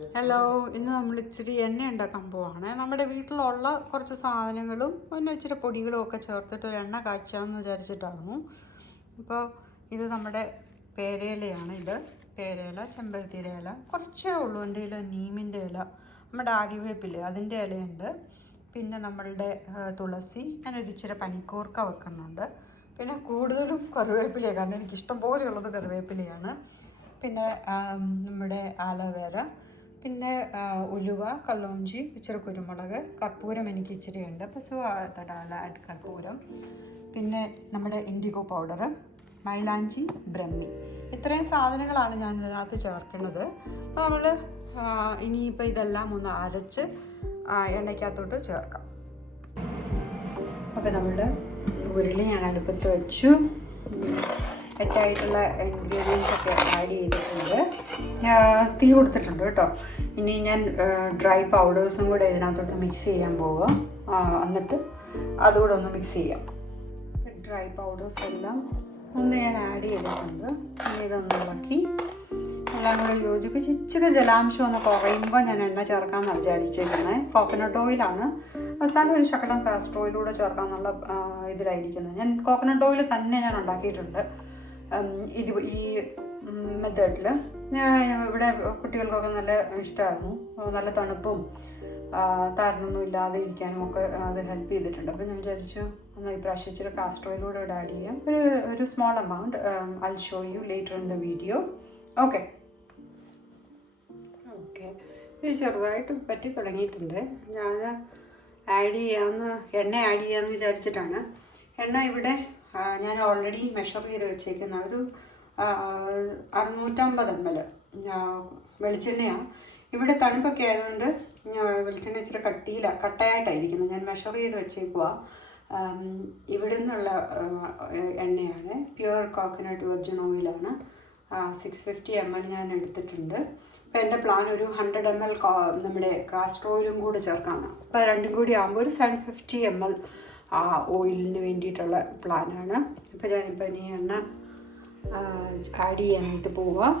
Hello, ഇന്ന് നമ്മൾ ഇച്ചിരി എണ്ണ ഉണ്ടാക്കാൻ പോവാണ്. നമ്മുടെ വീട്ടിലുള്ള കുറച്ച് സാധനങ്ങളും പിന്നെ ഇച്ചിരി പൊടികളും ഒക്കെ ചേർത്തിട്ട് ഒരു എണ്ണ കാച്ചാമെന്ന് വിചാരിച്ചിട്ടാണ്. അപ്പോൾ ഇത് നമ്മുടെ പേരയിലയാണ്. ഇത് പേരയില, ചെമ്പരത്തിയുടെ ഇല, കുറച്ചേ ഉള്ളൂ എൻ്റെ ഇല. നീമിൻ്റെ ഇല, നമ്മുടെ ആര്യവേപ്പില അതിൻ്റെ ഇലയുണ്ട്. പിന്നെ നമ്മളുടെ തുളസി, ഞാനൊരു ഇച്ചിരി പനിക്കൂർക്ക വെക്കുന്നുണ്ട്. പിന്നെ കൂടുതലും കറിവേപ്പിലയാണ്, കാരണം എനിക്കിഷ്ടം പോലെയുള്ളത് കറിവേപ്പിലയാണ്. പിന്നെ നമ്മുടെ ആലോവേര, പിന്നെ ഉലുവ, കല്ലോഞ്ചി, ഇച്ചിരി കുരുമുളക്, കർപ്പൂരം എനിക്ക് ഇച്ചിരി ഉണ്ട്, അപ്പോൾ സോ ആഡ് കർപ്പൂരം. പിന്നെ നമ്മുടെ ഇൻഡിഗോ പൗഡർ, മൈലാഞ്ചി, ബ്രഹ്മി, ഇത്രയും സാധനങ്ങളാണ് ഞാൻ ഇതിനകത്ത് ചേർക്കുന്നത്. അപ്പോൾ നമ്മൾ ഇനിയിപ്പോൾ ഇതെല്ലാം ഒന്ന് അരച്ച് എണ്ണയ്ക്കകത്തോട്ട് ചേർക്കാം. അപ്പോൾ നമ്മൾ ഉരുളി ഞാൻ അടുപ്പത്ത് വെച്ചു. സെറ്റായിട്ടുള്ള ഇൻഗ്രീഡിയൻസ് ഒക്കെ ആഡ് ചെയ്തിട്ടുണ്ട്, തീ കൊടുത്തിട്ടുണ്ട് കേട്ടോ. ഇനി ഞാൻ ഡ്രൈ പൗഡേഴ്സും കൂടെ ഇതിനകത്തോട്ട് മിക്സ് ചെയ്യാൻ പോവുക. എന്നിട്ട് അതുകൂടെ ഒന്ന് മിക്സ് ചെയ്യാം. ഡ്രൈ പൗഡേഴ്സ് എല്ലാം ഒന്ന് ഞാൻ ആഡ് ചെയ്തിട്ടുണ്ട്. ഇനി ഇതൊന്ന് ഇളക്കി എല്ലാം കൂടെ യോജിപ്പിച്ച് ഇച്ചിരി ജലാംശം ഒന്ന് കുറയുമ്പോൾ ഞാൻ എണ്ണ ചേർക്കാമെന്നാണ് വിചാരിച്ചിരിക്കുന്നത്. കോക്കനട്ട് ഓയിലാണ്. അവസാനം ഒരു ശകലം കാസ്റ്റർ ഓയിലൂടെ ചേർക്കാമെന്നുള്ള ഇതിലായിരിക്കുന്നത്. ഞാൻ കോക്കനട്ട് ഓയിൽ തന്നെ ഞാൻ ഉണ്ടാക്കിയിട്ടുണ്ട് ഈ മെത്തേഡിൽ. ഇവിടെ കുട്ടികൾക്കൊക്കെ നല്ല ഇഷ്ടമായിരുന്നു. നല്ല തണുപ്പും താരനൊന്നും ഇല്ലാതെ ഇരിക്കാനും ഒക്കെ അത് ഹെൽപ്പ് ചെയ്തിട്ടുണ്ട്. അപ്പോൾ ഞാൻ വിചാരിച്ചു എന്നാൽ ഈ പ്രാവശ്യം ഇച്ചിരി കാസ്റ്റർ ഓയിലൂടെ ഇവിടെ ആഡ് ചെയ്യാം. ഒരു small amount. I show you later in the video. Okay, ഇത് ചെറുതായിട്ട് പറ്റി തുടങ്ങിയിട്ടുണ്ട്. ഞാൻ എണ്ണ ആഡ് ചെയ്യാമെന്ന് വിചാരിച്ചിട്ടാണ്. എണ്ണ ഇവിടെ ഞാൻ ഓൾറെഡി മെഷർ ചെയ്ത് വെച്ചേക്കുന്ന ഒരു 650 ml വെളിച്ചെണ്ണയാണ്. ഇവിടെ തണുപ്പൊക്കെ ആയതുകൊണ്ട് വെളിച്ചെണ്ണ ഇച്ചിരി കട്ടയായിട്ടായിരിക്കുന്നത്. ഞാൻ മെഷർ ചെയ്ത് വെച്ചേക്കുക. ഇവിടെ നിന്നുള്ള എണ്ണയാണ്, പ്യുവർ കോക്കനട്ട് വെർജിൻ ഓയിലാണ്. 650 ml ഞാൻ എടുത്തിട്ടുണ്ട്. അപ്പോൾ എൻ്റെ പ്ലാൻ ഒരു 100 ml നമ്മുടെ കാസ്റ്റർ ഓയിലും കൂടി ചേർക്കാനാണ്. അപ്പോൾ രണ്ടും കൂടി ആകുമ്പോൾ ഒരു 750 ml ഓയിലിന് വേണ്ടിയിട്ടുള്ള പ്ലാനാണ്. അപ്പോൾ ഞാനിപ്പോൾ ഇനി എണ്ണ ആഡ് ചെയ്യാനായിട്ട് പോവാം.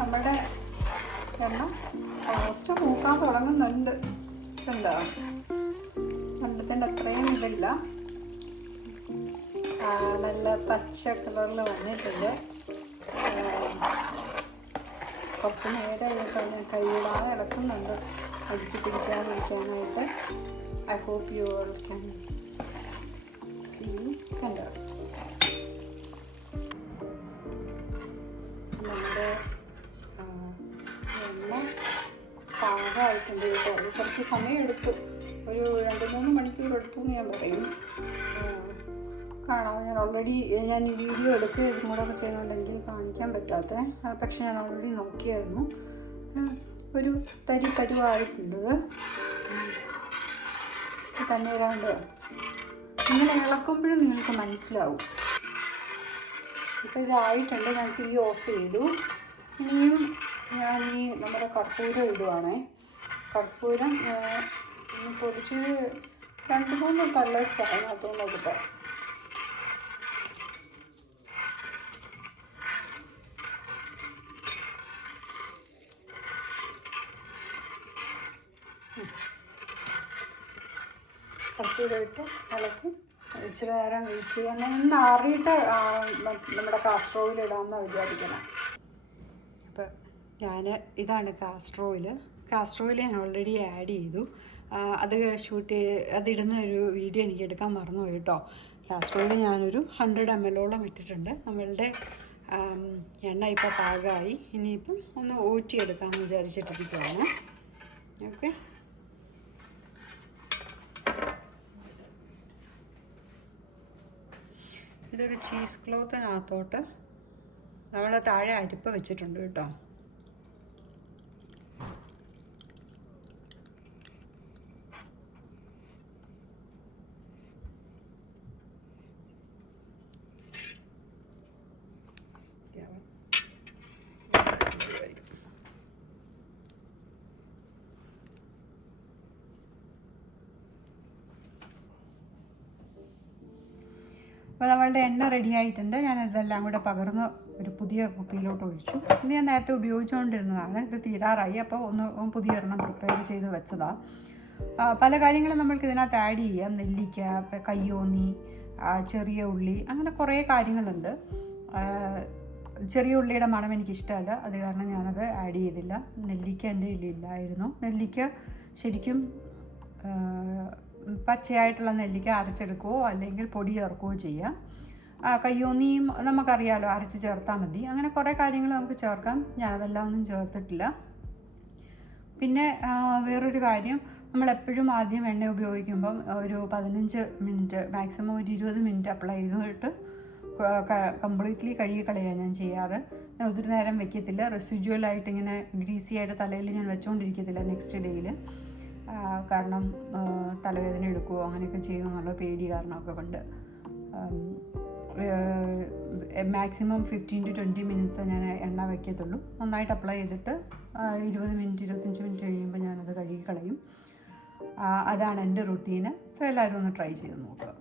നമ്മുടെ എണ്ണ ഓൾമോസ്റ്റ് മൂക്കാൻ തുടങ്ങുന്നുണ്ട്. എന്താ പണ്ടത്തിൻ്റെ അത്രയും ഇതില്ല, നല്ല പച്ച കളറിൽ വന്നിട്ടുണ്ട്. കുറച്ച് നേരമായിട്ട് ഞാൻ കൈയിടാതെ ഇളക്കുന്നുണ്ട് അടുക്കി പിടിക്കാതിരിക്കാനായിട്ട്. I hope you all can see. കണ്ടോ നമ്മുടെ എണ്ണ പാകമായിട്ടുണ്ട് കേട്ടോ. അത് കുറച്ച് സമയം എടുത്തു, ഒരു 2-3 മണിക്കൂർ എടുത്തു എന്ന് ഞാൻ പറയും. കാണാം, ഞാൻ ഈ വീഡിയോ എടുത്ത് ഇതും കൂടെ ഒക്കെ ചെയ്യുന്നതുകൊണ്ട് എനിക്ക് കാണിക്കാൻ പറ്റാത്ത, പക്ഷെ ഞാൻ ഓൾറെഡി നോക്കിയായിരുന്നു. ഒരു തരി പരുവായിട്ടുണ്ട്. തന്നെ ഏതാണ്ട് ഇങ്ങനെ ഇളക്കുമ്പോഴും നിങ്ങൾക്ക് മനസ്സിലാവും. ഇപ്പോൾ ഇതായിട്ടുണ്ട്. ഞാൻ തീ ഓഫ് ചെയ്തു. ഇനിയും ഞാൻ നമ്മുടെ കർപ്പൂരം ഇടുവാണേ. കർപ്പൂരം പൊടിച്ച് 2-3 കളേഴ്സ് അതിനകത്തുകൊണ്ട് എടുക്കാം. കർപ്പൂരം ഇട്ട് ഇളക്കി ഇച്ചിരി നേരം വെയിറ്റ് ചെയ്യാൻ. ഒന്ന് ആറിയിട്ട് നമ്മുടെ കാസ്റ്റർ ഓയിൽ ഇടാമെന്നാണ് വിചാരിക്കണം. അപ്പോൾ ഇതാണ് കാസ്റ്റർ ഓയിൽ. കാസ്റ്റർ ഓയിൽ ഞാൻ ഓൾറെഡി ആഡ് ചെയ്തു. അതിടുന്ന ഒരു വീഡിയോ എനിക്ക് എടുക്കാൻ മറന്നുപോയി കേട്ടോ. കാസ്റ്റർ ഓയിൽ ഞാനൊരു 100 ml ഇട്ടിട്ടുണ്ട്. നമ്മളുടെ എണ്ണ ഇപ്പോൾ പാകമായി. ഇനിയിപ്പം ഒന്ന് ഊറ്റിയെടുക്കാമെന്ന് വിചാരിച്ചിട്ടിരിക്കുകയാണ്. ഓക്കെ, ഇതൊരു ചീസ് ക്ലോത്തിനകത്തോട്ട് നമ്മൾ താഴെ അരിപ്പ വെച്ചിട്ടുണ്ട് കേട്ടോ. അപ്പോൾ നമ്മളുടെ എണ്ണ റെഡി ആയിട്ടുണ്ട്. ഞാനിതെല്ലാം കൂടെ പകർന്ന് ഒരു പുതിയ കുപ്പിയിലോട്ട് ഒഴിച്ചു. ഇത് ഞാൻ നേരത്തെ ഉപയോഗിച്ചുകൊണ്ടിരുന്നതാണ്. ഇത് തീരാറായി, അപ്പോൾ ഒന്ന് പുതിയൊരെണ്ണം പ്രിപ്പയർ ചെയ്ത് വെച്ചതാണ്. പല കാര്യങ്ങളും നമ്മൾക്ക് ഇതിനകത്ത് ആഡ് ചെയ്യാം. നെല്ലിക്ക, കയ്യോന്നി, ചെറിയ ഉള്ളി, അങ്ങനെ കുറേ കാര്യങ്ങളുണ്ട്. ചെറിയ ഉള്ളിയുടെ മണം എനിക്കിഷ്ടമല്ല, അത് കാരണം ഞാനത് ആഡ് ചെയ്തില്ല. നെല്ലിക്ക എൻ്റെ കയ്യിലില്ലായിരുന്നു. നെല്ലിക്ക ശരിക്കും പച്ചയായിട്ടുള്ള നെല്ലിക്ക അരച്ചെടുക്കുകയോ അല്ലെങ്കിൽ പൊടി ചേർക്കുകയോ ചെയ്യാം. കയ്യോന്നിയും നമുക്കറിയാമല്ലോ, അരച്ച് ചേർത്താൽ മതി. അങ്ങനെ കുറേ കാര്യങ്ങൾ നമുക്ക് ചേർക്കാം. ഞാനതെല്ലാം ഒന്നും ചേർത്തിട്ടില്ല. പിന്നെ വേറൊരു കാര്യം, നമ്മളെപ്പോഴും ആദ്യം എണ്ണ ഉപയോഗിക്കുമ്പം ഒരു 15 മിനിറ്റ്, മാക്സിമം ഒരു 20 മിനിറ്റ് അപ്ലൈ ചെയ്തിട്ട് കംപ്ലീറ്റ്ലി കഴുകി കളയുക ഞാൻ ചെയ്യാറ്. ഞാൻ ഒത്തിരി നേരം വെക്കത്തില്ല. റെസിഡ്യുവലായിട്ട് ഇങ്ങനെ ഗ്രീസി ആയിട്ട് തലയിൽ ഞാൻ വെച്ചുകൊണ്ടിരിക്കത്തില്ല നെക്സ്റ്റ് ഡേയിൽ. കാരണം തലവേദന എടുക്കുമോ അങ്ങനെയൊക്കെ ചെയ്യുമെന്നുള്ള പേടി കാരണമൊക്കെ കൊണ്ട് മാക്സിമം 15 to 20 മിനിറ്റ്സ് ഞാൻ എണ്ണ വയ്ക്കത്തുള്ളൂ. നന്നായിട്ട് അപ്ലൈ ചെയ്തിട്ട് 20 മിനിറ്റ് 25 മിനിറ്റ് കഴിയുമ്പോൾ ഞാനത് കഴുകി കളയും. അതാണ് എൻ്റെ റുട്ടീന്. സോ എല്ലാവരും ഒന്ന് ട്രൈ ചെയ്ത് നോക്കുക.